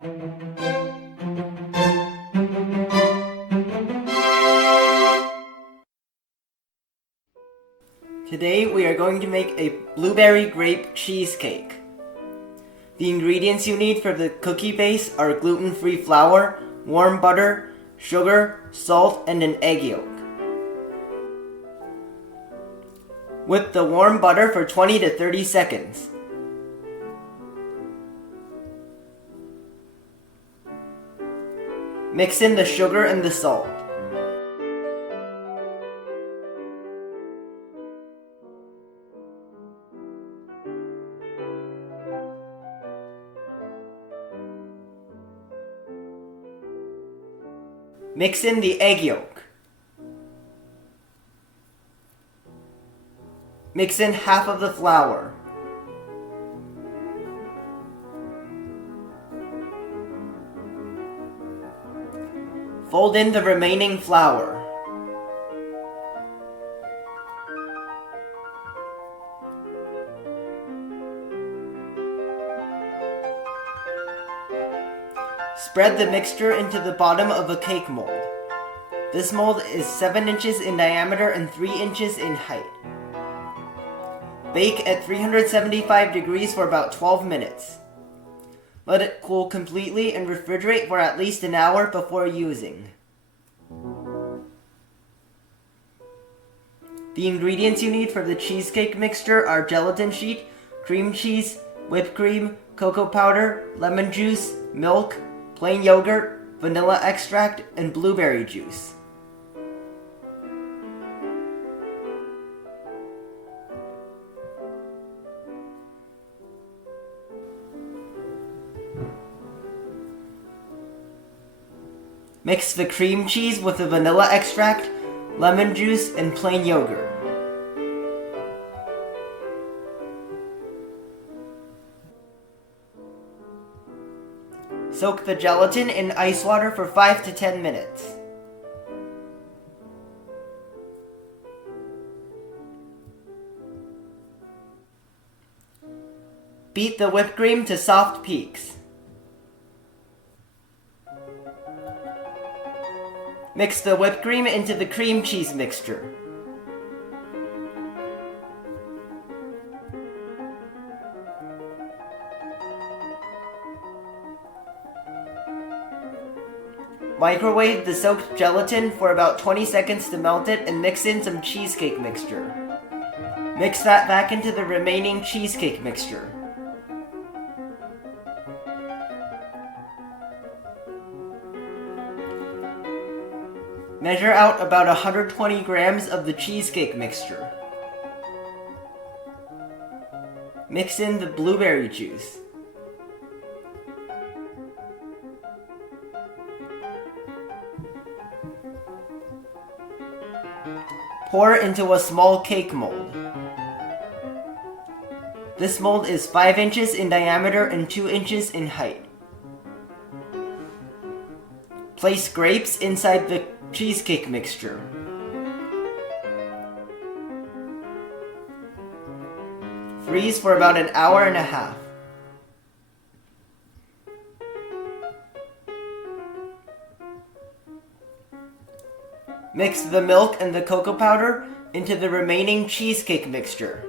Today we are going to make a blueberry grape cheesecake. The ingredients you need for the cookie base are gluten-free flour, warm butter, sugar, salt, and an egg yolk. Whip the warm butter for 20 to 30 seconds. Mix in the sugar and the salt. Mix in the egg yolk. Mix in half of the flour. Fold in the remaining flour. Spread the mixture into the bottom of a cake mold. This mold is 7 inches in diameter and 3 inches in height. Bake at 375 degrees for about 12 minutes. Let it cool completely and refrigerate for at least an hour before using. The ingredients you need for the cheesecake mixture are gelatin sheet, cream cheese, whipped cream, cocoa powder, lemon juice, milk, plain yogurt, vanilla extract, and blueberry juice. Mix the cream cheese with the vanilla extract, lemon juice, and plain yogurt. Soak the gelatin in ice water for 5 to 10 minutes. Beat the whipped cream to soft peaks. Mix the whipped cream into the cream cheese mixture. Microwave the soaked gelatin for about 20 seconds to melt it and mix in some cheesecake mixture. Mix that back into the remaining cheesecake mixture. Measure out about 120 grams of the cheesecake mixture. Mix in the blueberry juice. Pour into a small cake mold. This mold is 5 inches in diameter and 2 inches in height. Place grapes inside the cheesecake mixture. Freeze for about an hour and a half. Mix the milk and the cocoa powder into the remaining cheesecake mixture.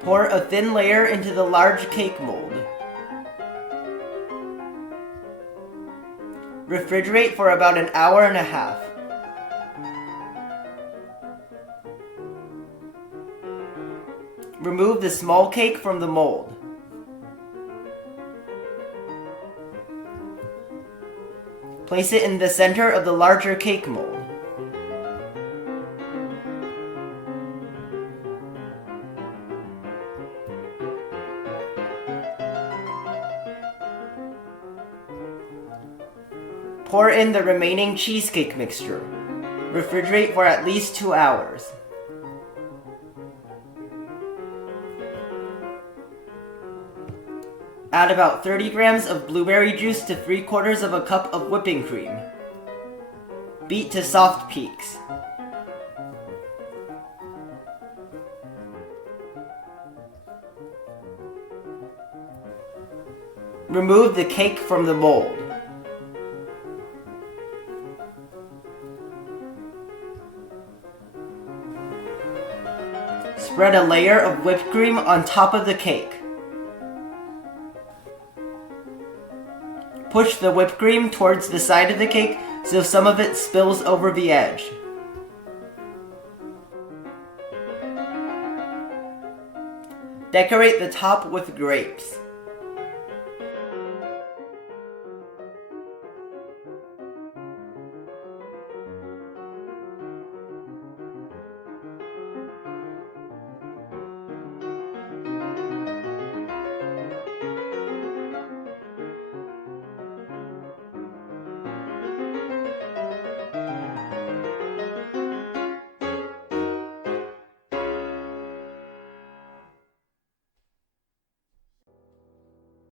Pour a thin layer into the large cake mold. Refrigerate for about an hour and a half. Remove the small cake from the mold. Place it in the center of the larger cake mold. Pour in the remaining cheesecake mixture. Refrigerate for at least 2 hours. Add about 30 grams of blueberry juice to 3/4 of a cup of whipping cream. Beat to soft peaks. Remove the cake from the mold. Spread a layer of whipped cream on top of the cake. Push the whipped cream towards the side of the cake so some of it spills over the edge. Decorate the top with grapes.